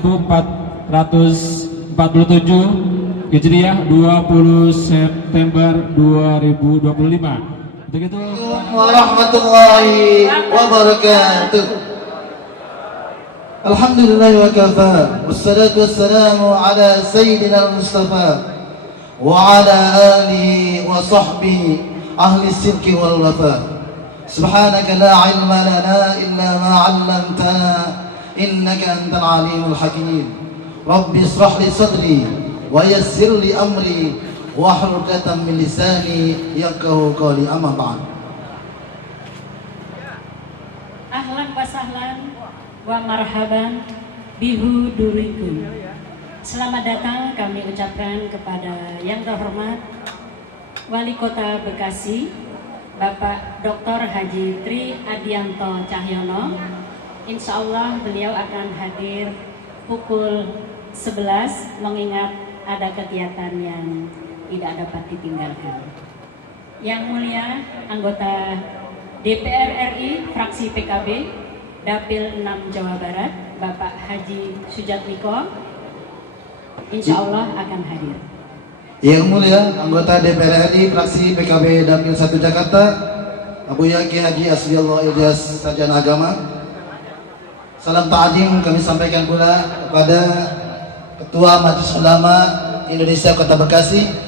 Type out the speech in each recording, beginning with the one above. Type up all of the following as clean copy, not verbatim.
1447 Hijriah 20 September 2025. Untuk itu warahmatullahi wabarakatuh. Alhamdulillah wa kafa, wassalatu wassalamu ala sayyidina al-Mustafa wa ala alihi wa sahbihi ahli sidqi wal wafa. Subhanaka la ilma lana illa ma 'allamtana innaka antal alimul hakim. Rabbi ishrah li sadri wa yassir li amri wahlul 'uqdatam min lisani yafqahu qawli, amma ba'd. Ahlan wa sahlan wa marhaban bihudurikum. Selamat datang kami ucapkan kepada yang terhormat Wali Kota Bekasi, Bapak Dr. Haji Tri Adianto Cahyono. Insya Allah beliau akan hadir pukul 11 mengingat ada kegiatan yang tidak dapat ditinggalkan. Yang mulia anggota DPR RI fraksi PKB Dapil 6 Jawa Barat, Bapak Haji Sujatmiko, insya Allah akan hadir. Yang mulia anggota DPR RI fraksi PKB Dapil 1 Jakarta, Abu Yaki Haji Asbiallah Ilyas Sarjana Agama. Salam ta'adim kami sampaikan pula kepada Ketua Majelis Ulama Indonesia Kota Bekasi.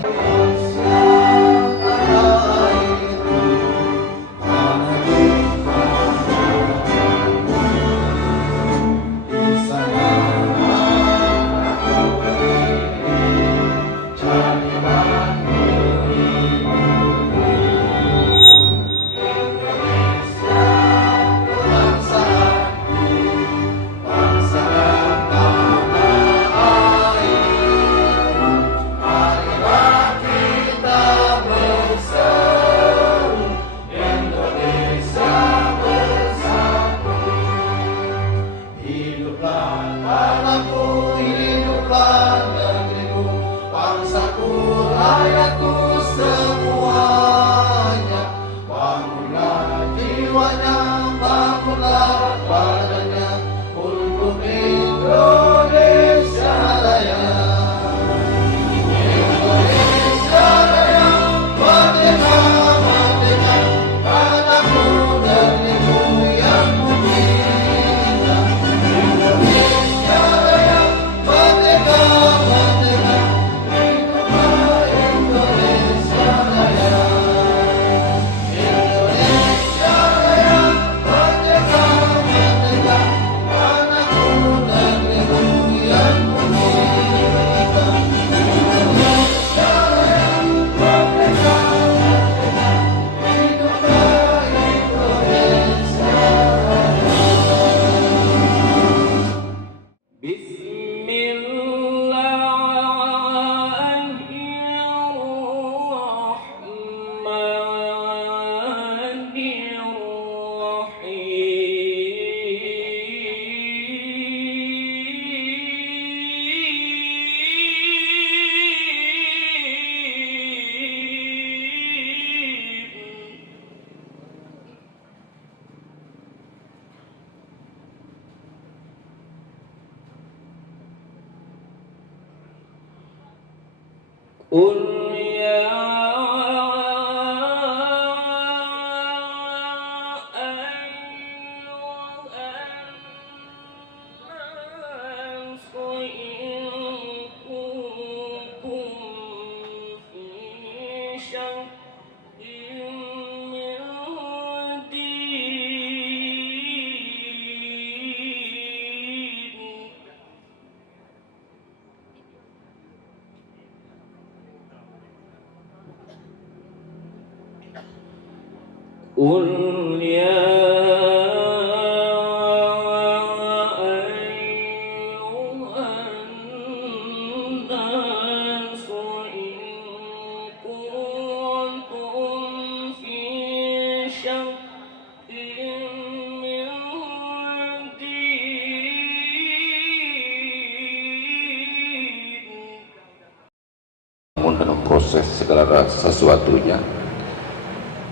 dalam proses segala sesuatunya,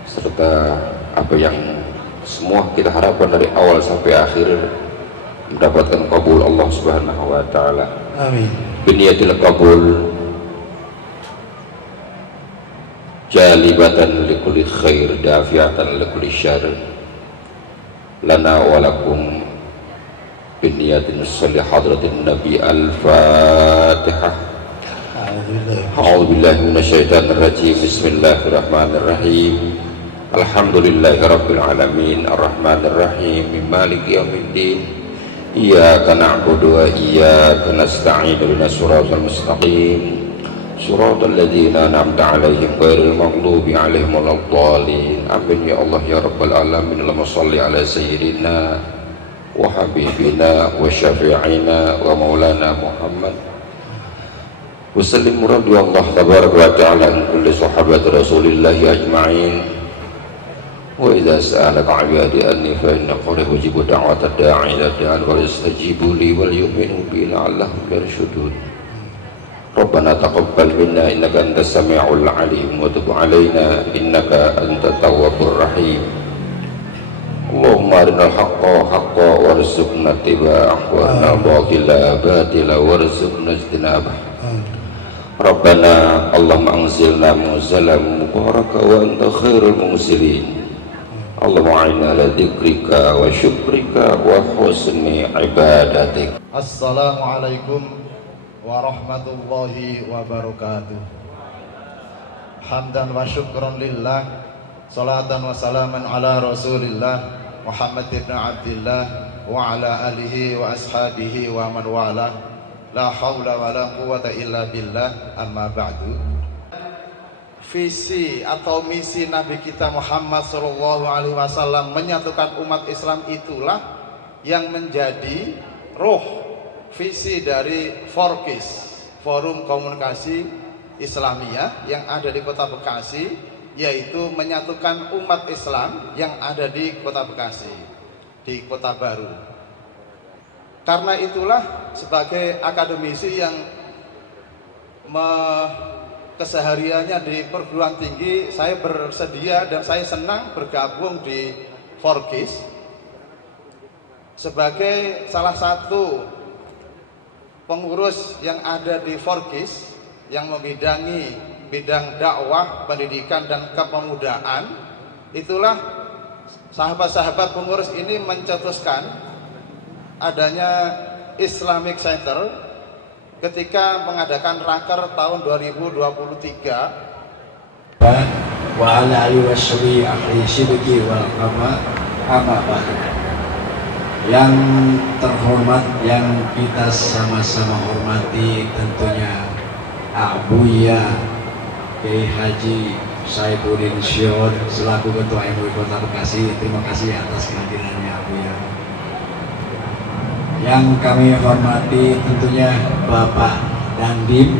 serta apa yang semua kita harapkan dari awal sampai akhir mendapatkan kabul Allah Subhanahu wa taala. Amin. Biniyatil kabul jalibatan likulli khair dafiatan likulli syarr lana wa lakum biniyatin sholli hadratin nabi al-fatihah. A'udzubillahi minasyaitonir rajim. Bismillahirrahmanirrahim. Alhamdulillahi rabbil alamin arrahmanir rahim maliki yaumiddin. Iyyaka na'budu wa iyyaka nasta'in ihdinas siratal mustaqim siratal ladzina an'amta 'alaihim ghairil maghdubi 'alaihim waladdallin. Amin ya Allah ya rabbal alamin. Allahumma shalli ala sayyidina wa habibina wa syafi'ina wa maulana Muhammad wa sallim radhiyallahu tabaraka wa ta'ala an kulli sahabati rasulillahi ajma'in. Wa idza sa'alaka 'ibadi anni fa inna qad ujibu da'watad da'i ila da'a wa yastajibu li wal yu'minu bi la'allahum yarshudun. Rabbana taqabbal minna innaka antas sami'ul 'alim wa tub 'alaina innaka antat tawwabur rahim. Allahumma arinal haqqa haqqan warzuqna ittiba'ah wa arinal batila batila warzuqna ijtinabah. Rabbana Allahumma anzilna munzalan mubaraka wa anta khairul munzilin. Allahumma a'inna ala dzikrika wa syukrika wa husni ibadatik. Assalamualaikum warahmatullahi wabarakatuh. Hamdan wa syukran lillah, salatan wa salaman ala rasulillah Muhammad ibn Abdillah wa ala alihi wa ashabihi wa man wala. La hawla wa la quwata illa billah, amma ba'du. Visi atau misi Nabi kita Muhammad SAW menyatukan umat Islam itulah yang menjadi roh visi dari Forkis, Forum Komunikasi Islamiyah yang ada di Kota Bekasi, yaitu menyatukan umat Islam yang ada di Kota Bekasi, di Kota Baru. Karena itulah sebagai akademisi yang kesehariannya di perguruan tinggi, saya bersedia dan saya senang bergabung di Forkis sebagai salah satu pengurus yang ada di Forkis yang membidangi bidang dakwah, pendidikan dan kepemudaan. Itulah sahabat-sahabat pengurus ini mencetuskan adanya Islamic Center ketika mengadakan raker tahun 2023. Wa ala alihi washabihi ahli syirki wal qama. Yang terhormat, yang kita sama-sama hormati tentunya Abuya Kiai Haji Saifuddin Syod selaku Ketua MUI Kota Bekasi. Terima kasih atas kehadirannya Abuya. Yang kami hormati tentunya Bapak Dandim,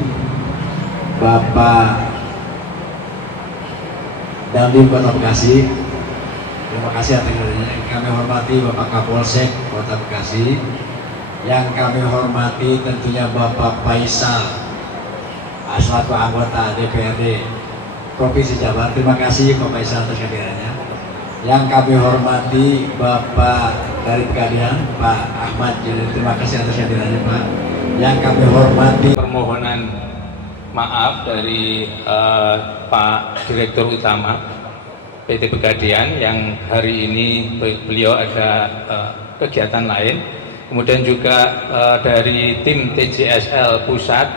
Bapak Dandim Kota Bekasi. Terima kasih atas kehadirannya. Yang kami hormati Bapak Kapolsek Kota Bekasi. Yang kami hormati tentunya Bapak Faisal selaku anggota DPRD Provinsi Jabar. Terima kasih Bapak Faisal atas kehadirannya. Yang kami hormati Bapak dari Pengadilan Pak Ahmad Jalil. Terima kasih atas kehadirannya Pak. Yang kami hormati permohonan maaf dari Pak Direktur Utama PT Pegadaian yang hari ini beliau ada kegiatan lain. Kemudian juga dari tim TJSL Pusat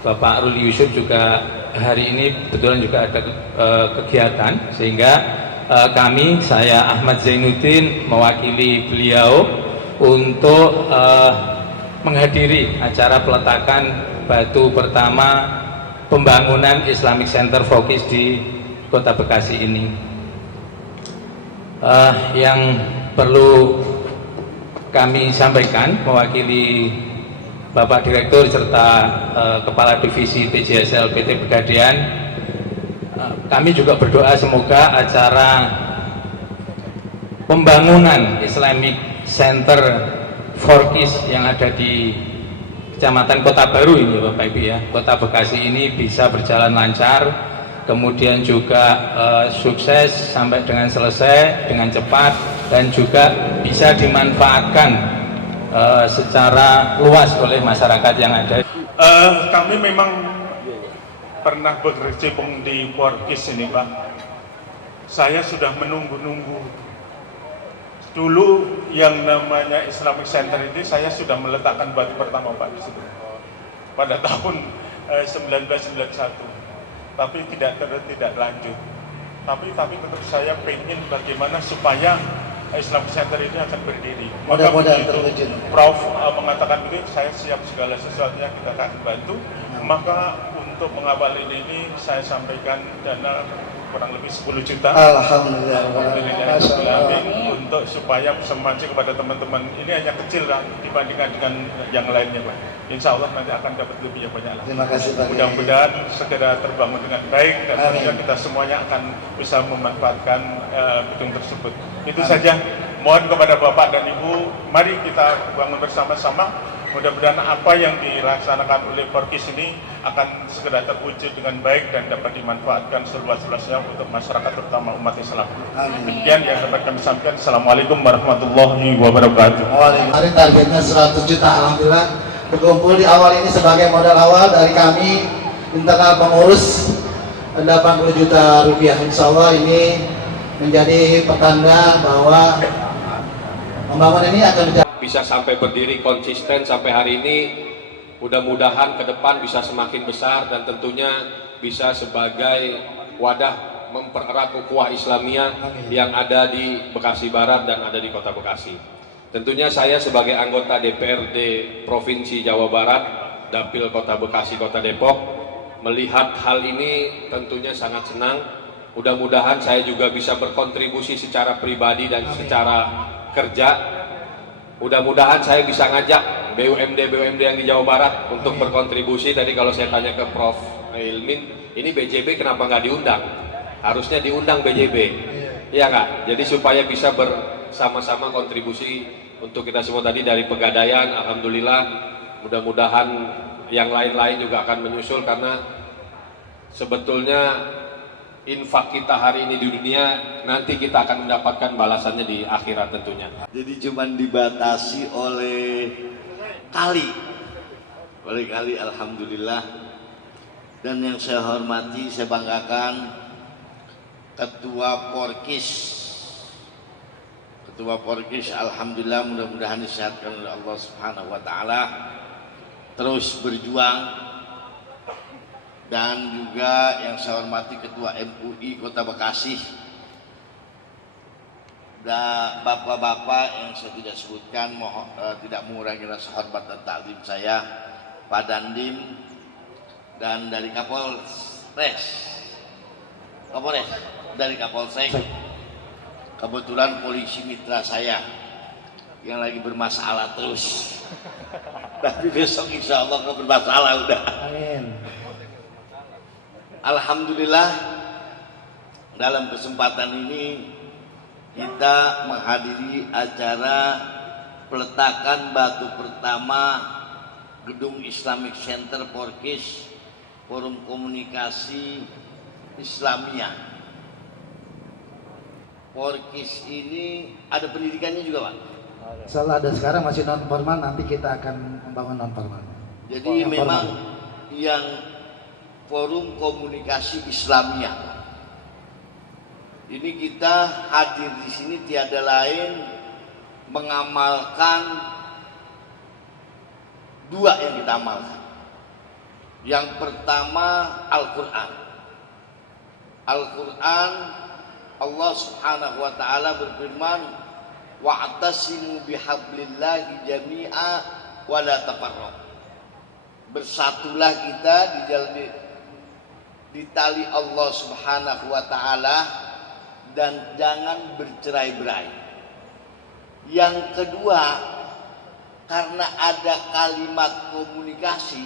Bapak Ruli Yusuf juga hari ini kebetulan juga ada kegiatan, sehingga saya Ahmad Zainuddin mewakili beliau untuk menghadiri acara peletakan batu pertama pembangunan Islamic Center Forkis di Kota Bekasi ini. Yang perlu kami sampaikan mewakili Bapak Direktur serta Kepala Divisi TJSL PT Pegadaian, kami juga berdoa semoga acara pembangunan Islamic Center Forkis yang ada di Kecamatan Kota Baru ini Bapak Ibu ya, Kota Bekasi ini bisa berjalan lancar, kemudian juga sukses sampai dengan selesai dengan cepat, dan juga bisa dimanfaatkan secara luas oleh masyarakat yang ada. Kami memang pernah berkecimpung di Porkis ini, Pak. Saya sudah menunggu-nunggu. Dulu yang namanya Islamic Center ini saya sudah meletakkan batu pertama, Pak, di situ. Pada tahun 1991. Tapi tidak lanjut. Tapi tetap saya pengen bagaimana supaya Islamic Center ini akan berdiri. Maka Mudah-mudahan begitu terwujud. Prof mengatakan begini, saya siap segala sesuatunya kita akan bantu. Maka untuk mengawal ini saya sampaikan dana kurang lebih 10 juta. Alhamdulillah. Alhamdulillah. Masya Allah. Untuk supaya bisa memancing kepada teman-teman, ini hanya kecil lah dibandingkan dengan yang lainnya, Pak. Insya Allah nanti akan dapat lebih banyak lah. Terima kasih, Pak. Mudah-mudahan segera terbangun dengan baik dan Amin. tentunya kita semuanya akan bisa memanfaatkan gedung tersebut. Itu saja. Mohon kepada Bapak dan Ibu, mari kita bangun bersama-sama. Mudah-mudahan apa yang dilaksanakan oleh Porkis ini akan segera terwujud dengan baik dan dapat dimanfaatkan seluas-luasnya untuk masyarakat terutama umat Islam. Amin. Demikian yang dapat kami sampaikan. Assalamualaikum warahmatullahi wabarakatuh. Hari targetnya 100 juta, alhamdulillah berkumpul di awal ini sebagai modal awal dari kami internal pengurus 80 juta rupiah. Insya Allah ini menjadi pertanda bahwa pembangunan ini akan bisa sampai berdiri konsisten sampai hari ini. Mudah-mudahan ke depan bisa semakin besar dan tentunya bisa sebagai wadah mempererat ukhuwah Islamiyah yang ada di Bekasi Barat dan ada di Kota Bekasi. Tentunya saya sebagai anggota DPRD Provinsi Jawa Barat, Dapil Kota Bekasi, Kota Depok, melihat hal ini tentunya sangat senang. Mudah-mudahan saya juga bisa berkontribusi secara pribadi dan secara kerja. Mudah-mudahan saya bisa ngajak BUMD yang di Jawa Barat untuk berkontribusi. Tadi kalau saya tanya ke Prof. Ilmin, ini BJB kenapa nggak diundang? Harusnya diundang BJB, iya nggak? Jadi supaya bisa bersama-sama kontribusi untuk kita semua tadi dari Pegadaian. Alhamdulillah, mudah-mudahan yang lain-lain juga akan menyusul karena sebetulnya infak kita hari ini di dunia, nanti kita akan mendapatkan balasannya di akhirat tentunya. Jadi cuman dibatasi oleh kali, alhamdulillah. Dan yang saya hormati, saya banggakan Ketua Porkis, alhamdulillah, mudah-mudahan disehatkan oleh Allah Subhanahu wa taala, terus berjuang. Dan juga yang saya hormati Ketua MUI Kota Bekasi dan bapak-bapak yang saya tidak sebutkan, tidak mengurangi rasa hormat dan taklim saya, Pak Dandim, dan dari Kapolres, dari Kapolsek, kebetulan polisi mitra saya yang lagi bermasalah terus, tapi besok insya Allah nggak bermasalah udah. Amin. Alhamdulillah, dalam kesempatan ini kita menghadiri acara peletakan batu pertama gedung Islamic Center Porkis, Forum Komunikasi Islamiyah. Porkis ini ada pendidikannya juga, Pak? Salah, ada sekarang masih non formal, nanti kita akan membangun non formal. Jadi memang yang Forum Komunikasi Islamiyah ini kita hadir di sini tiada lain mengamalkan dua yang kita amalkan. Yang pertama Al-Quran. Al-Quran, Allah Subhanahu wa taala berfirman, wa'tasimu bihablillahi jami'a wa la tafarraqu. Bersatulah kita di tali Allah Subhanahu wa taala dan jangan bercerai-berai. Yang kedua, karena ada kalimat komunikasi,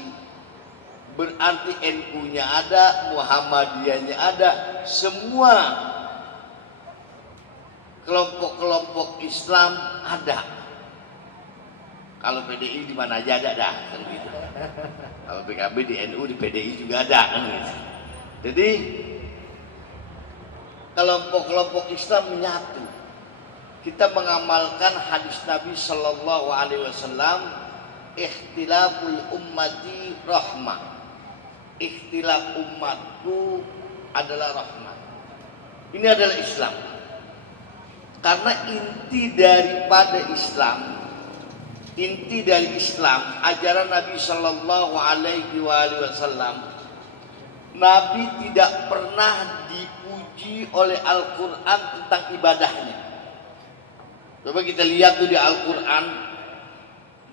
berarti NU-nya ada, Muhammadiyahnya ada, semua kelompok-kelompok Islam ada. Kalau PDI di mana aja ada dah, kan gitu. Kalau PKB di NU, di PDI juga ada, kan gitu. Jadi kelompok-kelompok Islam menyatu. kita mengamalkan hadis Nabi Sallallahu Alaihi Wasallam, ikhtilaful ummati rahmah. Ikhtilaf umatku adalah rahmat. Ini adalah Islam. Karena inti daripada Islam, inti dari Islam, ajaran Nabi Sallallahu Alaihi Wasallam, Nabi tidak pernah dipuji oleh Al-Quran tentang ibadahnya. Coba kita lihat tuh di Al-Quran.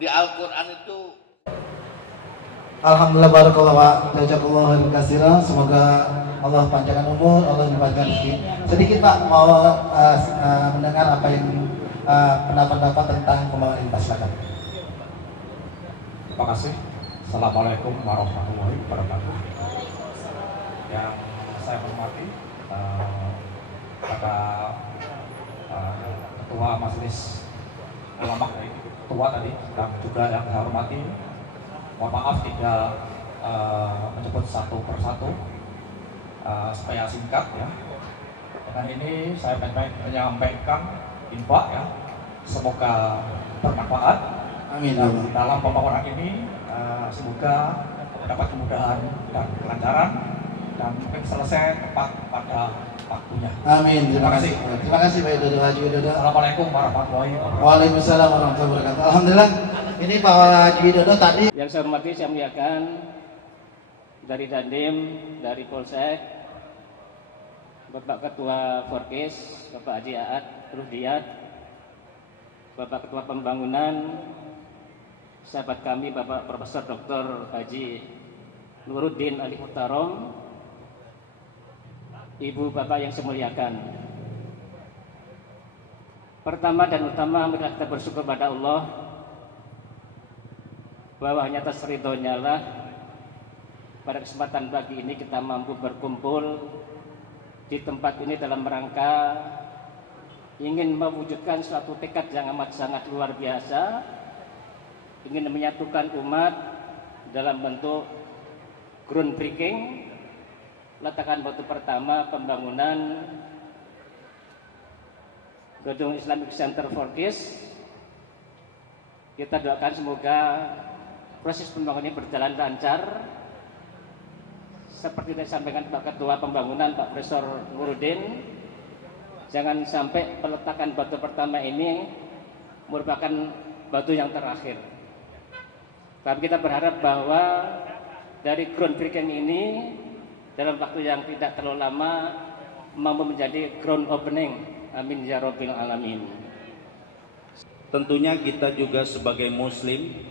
Di Al-Quran itu, Alhamdulillah, barakallah wa jazakallahu khairan katsira. Semoga Allah panjangkan umur, Allah limpahkan rezeki. Sedikit Pak mau mendengar apa yang pendapat tentang pembangunan infrastruktur. Terima kasih. Assalamualaikum warahmatullahi wabarakatuh. Yang saya hormati pada Ketua Majelis Ulama, Ketua tadi, dan juga yang saya hormati, mohon maaf tidak menyebut satu persatu supaya singkat ya. Dengan ini saya menyampaikan info ya, semoga bermanfaat. Amin. Dalam pembangunan ini semoga dapat kemudahan dan kelancaran dan mungkin selesai tepat pada waktunya. Amin. Terima kasih. Terima kasih Pak Widodo, Haji Widodo. Assalamualaikum warahmatullahi wabarakatuh. Waalaikumsalam warahmatullahi wabarakatuh. Alhamdulillah. Ini Pak Haji Widodo tadi. Yang saya hormati, saya muliakan dari Dandim, dari Polsek, Bapak Ketua Forkis, Bapak Haji Aat Ruhdiyat, Bapak Ketua Pembangunan, sahabat kami Bapak Profesor Dr. Haji Nuruddin Ali Muhtarom, Ibu Bapak yang saya muliakan. Pertama dan utama, marilah kita bersyukur pada Allah bahwa hanya atas ridhonya lah pada kesempatan pagi ini kita mampu berkumpul di tempat ini dalam rangka ingin mewujudkan suatu tekad yang amat sangat luar biasa, ingin menyatukan umat dalam bentuk groundbreaking, letakan batu pertama pembangunan Gedung Islamic Center Forkis. Kita doakan semoga proses pembangunan ini berjalan lancar seperti yang disampaikan Pak Ketua Pembangunan Pak Profesor Nuruddin. Jangan sampai peletakan batu pertama ini merupakan batu yang terakhir. Tapi kita berharap bahwa dari groundbreaking ini dalam waktu yang tidak terlalu lama mampu menjadi ground opening. Amin ya Rabbil Alamin. Tentunya kita juga sebagai Muslim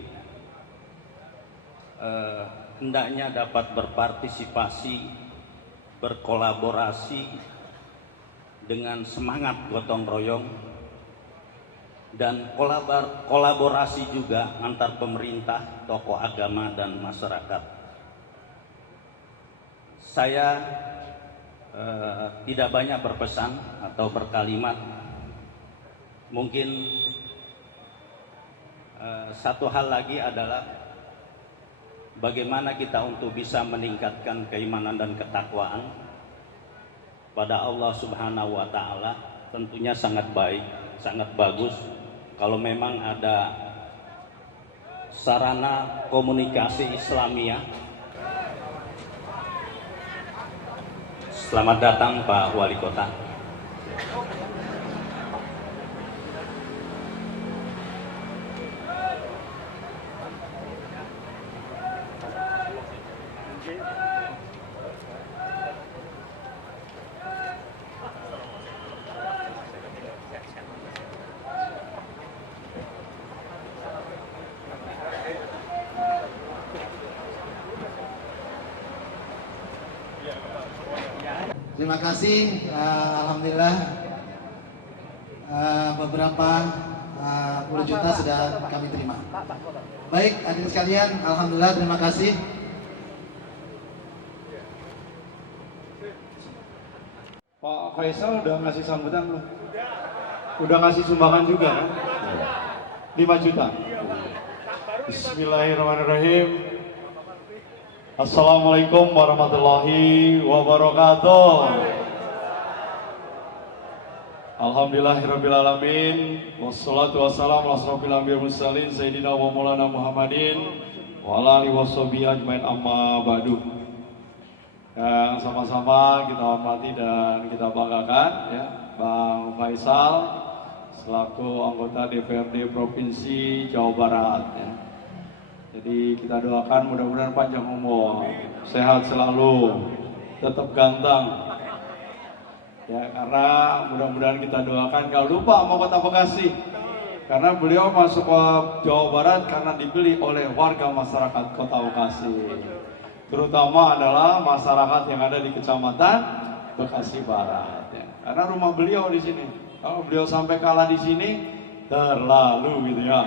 hendaknya dapat berpartisipasi, berkolaborasi dengan semangat gotong royong dan kolaborasi juga antar pemerintah, tokoh agama dan masyarakat. Saya tidak banyak berpesan atau berkalimat. Mungkin satu hal lagi adalah bagaimana kita untuk bisa meningkatkan keimanan dan ketakwaan pada Allah Subhanahu wa Ta'ala. Tentunya sangat baik, sangat bagus kalau memang ada sarana komunikasi Islamiyah. Selamat datang Pak Wali Kota. Terima kasih. Alhamdulillah beberapa puluh juta sudah kami terima. Baik, hadirin sekalian, alhamdulillah, terima kasih. Pak Faisal udah ngasih sambutan belum? Udah ngasih sumbangan juga kan? 5 juta. Bismillahirrahmanirrahim. Assalamualaikum warahmatullahi wabarakatuh. Alhamdulillahirrabbilalamin. Wassalatu wassalamu ala asrofil anbiya mursalin Sayyidina wa maulana Muhammadin wa ala alihi washabihi ajmain, amma ba'du. Yang sama-sama kita hormati dan kita banggakan ya, Bang Faisal selaku anggota DPRD Provinsi Jawa Barat ya. Jadi kita doakan mudah-mudahan panjang umur, sehat selalu, tetap ganteng. Ya, karena mudah-mudahan kita doakan, kalau lupa sama Kota Bekasi, karena beliau masuk ke Jawa Barat karena dipilih oleh warga masyarakat Kota Bekasi, terutama adalah masyarakat yang ada di Kecamatan Bekasi Barat. Ya. Karena rumah beliau di sini, kalau beliau sampai kalah di sini, terlalu gitu ya.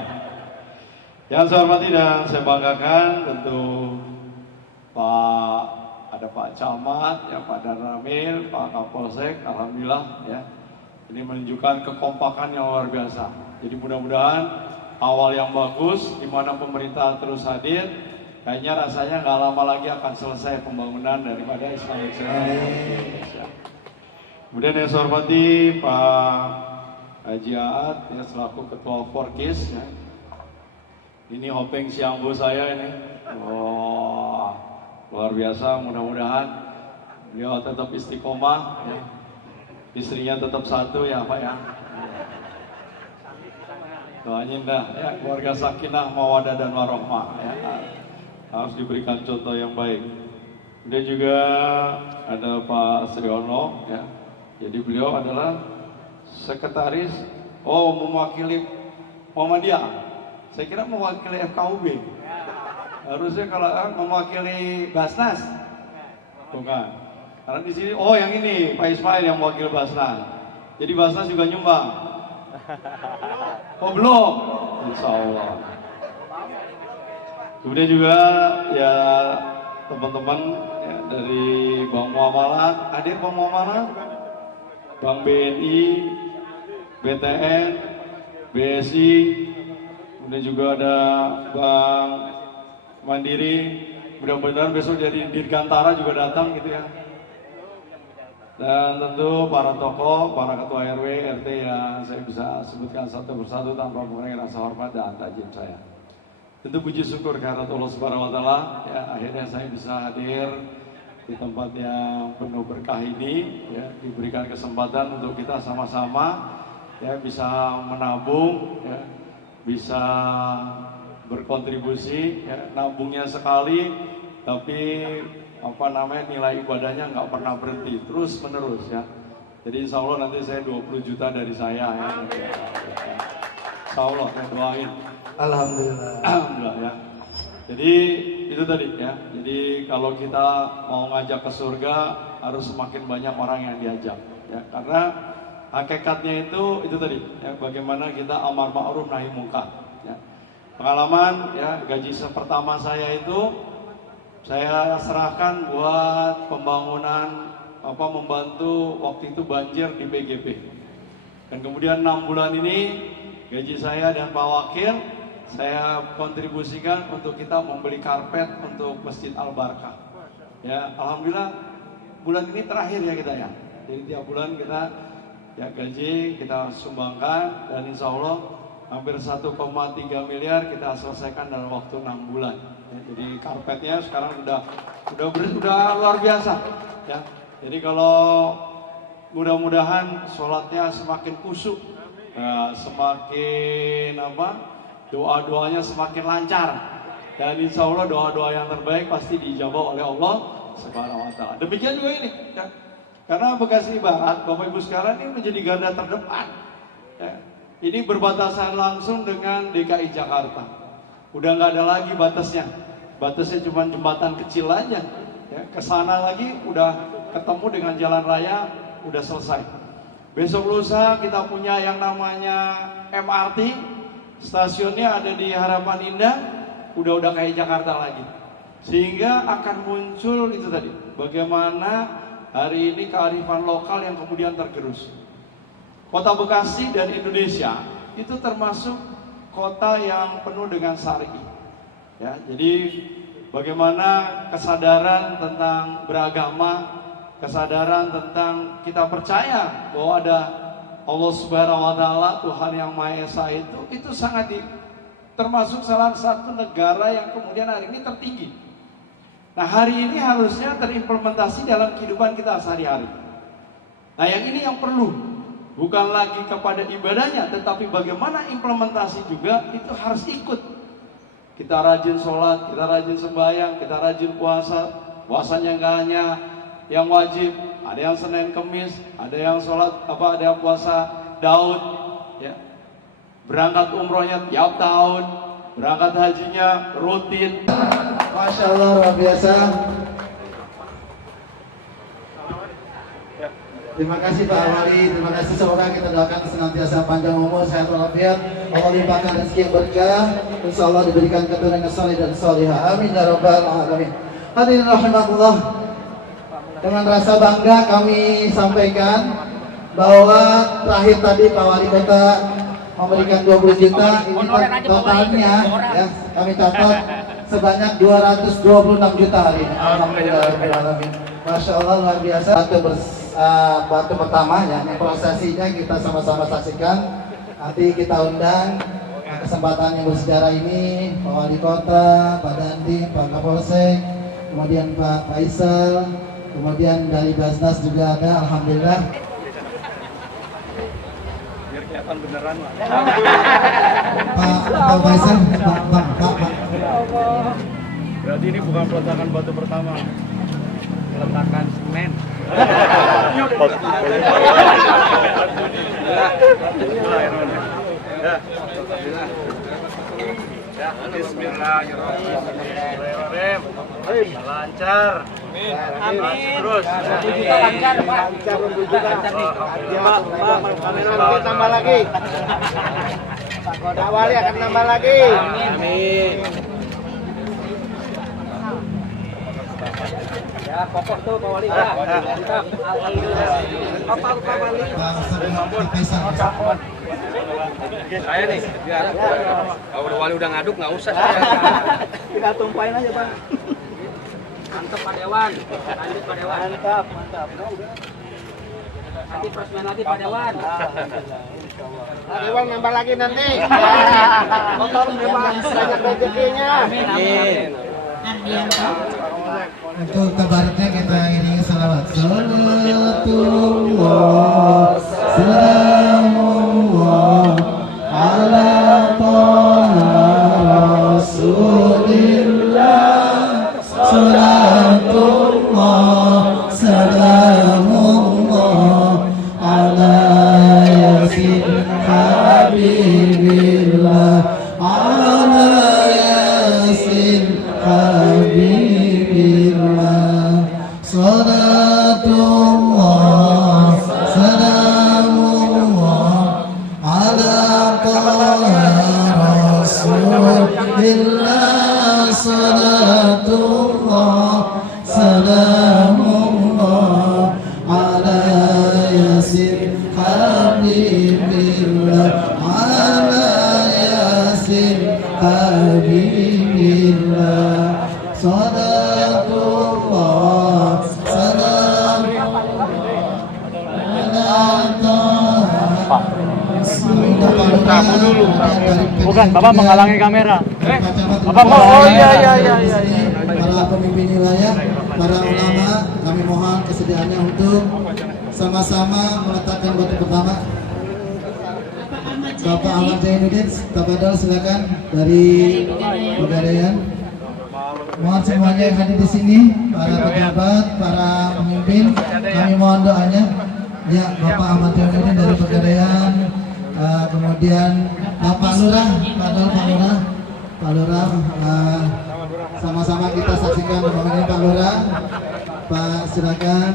Yang saya hormati dan saya banggakan tentu ada Pak Camat, ya Pak Danramil, Pak Kapolsek, alhamdulillah ya. Ini menunjukkan kekompakan yang luar biasa. Jadi mudah-mudahan awal yang bagus, di mana pemerintah terus hadir, kayaknya rasanya nggak lama lagi akan selesai pembangunan daripada Islamic Center Indonesia. Kemudian yang saya hormati Pak Haji Aat, ya selaku Ketua Forkis. Ya. Ini hopeng siambu saya ini. Luar biasa, mudah-mudahan beliau tetap istiqomah ya. Istrinya tetap satu ya Pak ya. Doain dah ya, keluarga sakinah, mawadah dan warohmah ya. Harus diberikan contoh yang baik. Kemudian juga ada Pak Sriono ya. Jadi beliau adalah sekretaris mewakili Muhammadiyah. Saya kira mewakili FKUB. Harusnya kalau mewakili Basnas, bukan. Karena di sini, yang ini Pak Ismail yang mewakili Basnas. Jadi Basnas juga nyumbang. Belum? Insya Allah. Kemudian juga ya teman-teman ya, dari Bank Muamalat, hadir Bank Muamalat, Bank BNI, BTN, BSI, kemudian juga ada Bank Mandiri, mudah-mudahan besok jadi Dirgantara juga datang gitu ya. Dan tentu para tokoh, para ketua RW, RT yang saya bisa sebutkan satu persatu tanpa mengurangi rasa hormat dan takjub saya. Tentu puji syukur kehadirat Allah Subhanahu wa taala ya, akhirnya saya bisa hadir di tempat yang penuh berkah ini ya, diberikan kesempatan untuk kita sama-sama ya bisa menabung ya, bisa berkontribusi ya, nabungnya sekali tapi nilai ibadahnya nggak pernah berhenti, terus menerus ya. Jadi insya Allah nanti saya 20 juta dari saya ya. Insya Allah ya, doain. Alhamdulillah ya. Jadi itu tadi ya. Jadi kalau kita mau ngajak ke surga harus semakin banyak orang yang diajak ya. Karena hakikatnya itu tadi ya, bagaimana kita amar ma'ruf nahi munkar ya. Pengalaman ya, gaji pertama saya itu saya serahkan buat pembangunan membantu waktu itu banjir di PGP. Dan kemudian 6 bulan ini gaji saya dan Pak Wakil saya kontribusikan untuk kita membeli karpet untuk Masjid Al-Barkah. Ya, alhamdulillah bulan ini terakhir ya kita ya. Jadi tiap bulan kita ya gaji kita sumbangkan dan insya Allah hampir 1,3 miliar kita selesaikan dalam waktu 6 bulan. Ya, jadi karpetnya sekarang udah luar biasa. Ya, jadi kalau mudah-mudahan sholatnya semakin khusyuk, semakin doa-doanya semakin lancar. Dan insya Allah doa-doa yang terbaik pasti dijawab oleh Allah Subhanahu wa taala. Demikian juga ini. Ya. Karena Bekasi Barat, Bapak Ibu sekalian ini menjadi garda terdepan. Ya. Ini berbatasan langsung dengan DKI Jakarta. Udah nggak ada lagi batasnya. Batasnya cuma jembatan kecil aja. Ya. Kesana lagi udah ketemu dengan jalan raya, udah selesai. Besok lusa kita punya yang namanya MRT. Stasiunnya ada di Harapan Indah. Udah kayak Jakarta lagi. Sehingga akan muncul itu tadi. Bagaimana hari ini kearifan lokal yang kemudian tergerus. Kota Bekasi dan Indonesia itu termasuk kota yang penuh dengan syar'i. Ya, jadi bagaimana kesadaran tentang beragama, kesadaran tentang kita percaya bahwa ada Allah Subhanahu wa Ta'ala, Tuhan yang Maha Esa itu sangat termasuk salah satu negara yang kemudian hari ini tertinggi. Nah, hari ini harusnya terimplementasi dalam kehidupan kita sehari-hari. Nah, yang ini yang perlu, bukan lagi kepada ibadahnya, tetapi bagaimana implementasi juga itu harus ikut. Kita rajin sholat, kita rajin sembahyang, kita rajin puasa. Puasanya nggak hanya yang wajib, ada yang Senin Kemis, ada yang sholat ada yang puasa Daud, ya. Berangkat umrohnya tiap tahun, berangkat hajinya rutin. Masya Allah, luar biasa. Terima kasih Pak Wali, terima kasih, semoga kita doakan senantiasa panjang umur, sehat walafiat, Allah limpahkan rezeki yang berkah, insya Allah diberikan keturunan yang saleh dan salihah. Amin ya rabbal alamin. Hadirin rahimakumullah, dengan rasa bangga kami sampaikan bahwa terakhir tadi Pak Wali Kota memberikan 20 juta, ini totalnya ya kami catat sebanyak 226 juta hari ini. Alhamdulillahirrahmanirrahim. Masya Allah, luar biasa. Batu pertama ya, yang prosesinya kita sama-sama saksikan. Nanti kita undang kesempatan yang bersejarah ini Pak Wali Kota, Pak Dandim, Pak Kapolsek, kemudian Pak Faisal, kemudian dari Basnas juga ada, alhamdulillah. Biar kelihatan beneran lah. Pak Faisal, Pak. Berarti ini bukan peletakan batu pertama, peletakan semen. Bismillahirrahmanirrahim. Lancar. Amin. Terus. Lancar, Pak. Pak, kamera tambah lagi. Pak Koda Wali akan nambah lagi. Amin. Ya, pokok tuh Pak Wali. Mantap. Alhamdulillah. Pak Wali. Saya nih, kalau Wali udah ngaduk nggak usah. Kita tumpahin aja, Bang. Mantap Pak Dewan, lanjut Pak Dewan. Mantap. Nanti prosmen lagi Pak Dewan. Pak Dewan nambah lagi nanti. Motor memang banyak rezekinya. Amin. Untuk tabaraknya kita iringi salawat. Salatullah, salamullah ala taha rasulillah. Salatullah, salamullah ala yasin habibillah, ala yasin habibillah. Salatullah, salamullah ala taha rasulillah. Salatullah, salamullah ala yasin habibillah, ala yasin habibillah. Salatullah, salamullah ala taha rasulillah. Bukan, Bapak menghalangi kamera. Bapak oh iya. Para pemimpin wilayah, para ulama, kami mohon kesediaannya untuk sama-sama meletakkan batu pertama. Bapak Ahmad Zainuddin, tafadhol silakan dari Pegadaian. Mohon semuanya yang hadir di sini, para pejabat, para pemimpin, kami mohon doanya. Ya, Bapak Ahmad Zainuddin dari Pegadaian, kemudian Bapak Lurah, Pak Lurah, sama-sama kita saksikan pembangunan Pak Lurah. Pak silakan.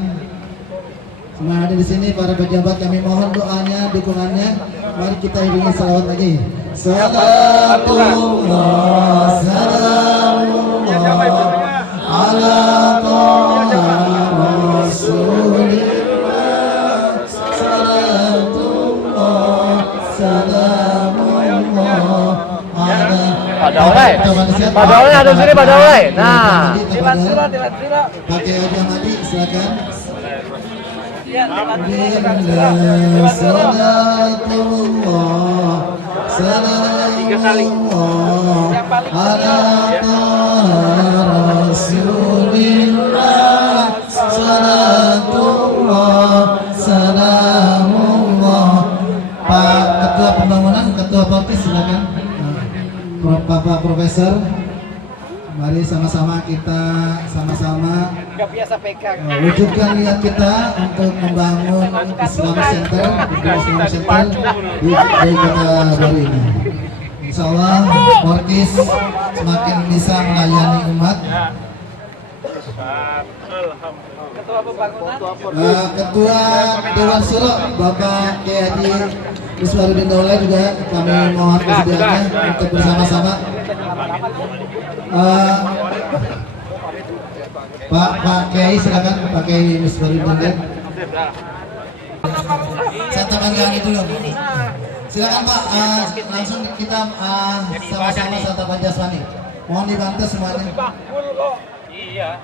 Semua yang ada di sini, para pejabat, kami mohon doanya, dukungannya. Mari kita iringi salawat lagi. Salatullah, salamullah ala taha rasulillah. Salatullah, salamullah ala. Pak Daulay ada sini Pak Daulay. Nah, Pakai aja mati, silakan. Salamullah ala Rasulillah, salatullah salamullah. Pak Ketua Pembangunan, Ketua Porkis, silakan. Bapak Profesor, mari sama-sama kita wujudkan niat kita untuk membangun Islamic Center di kota baru ini. Insya Allah Porkis semakin bisa melayani umat. Ketua Dewan Syuro Bapak Kiai Haji Misbahuddin Daulay juga kami mohon kesediaannya untuk bersama-sama. Pak Kiai silakan, Pak Kiai Misbahuddin Daulay. Santa Panjang dulu. Silakan Pak, langsung kita sama-sama Santa Panjaswani. Mohon dibantu semuanya. Iya.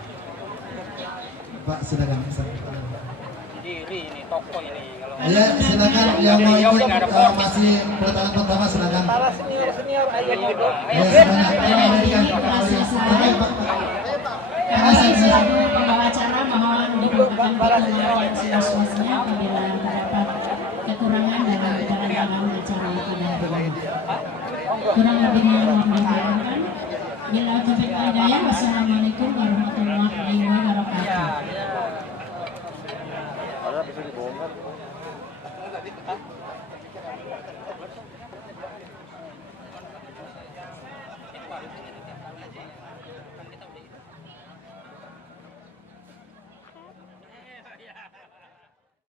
Pak silakan. Ini toko ini. Ya silakan yang mau ikut masih peletakan pertama silakan. Senior ayo dulu. Pembawa acara mohon diperlukan pertolongan seluas-luasnya apabila terdapat kekurangan dalam penyelenggaraan acara pada hari ini. Kurang lebihnya mohon dimaafkan. Bila taufiq wal hidayah, wassalamualaikum warahmatullahi wabarakatuh.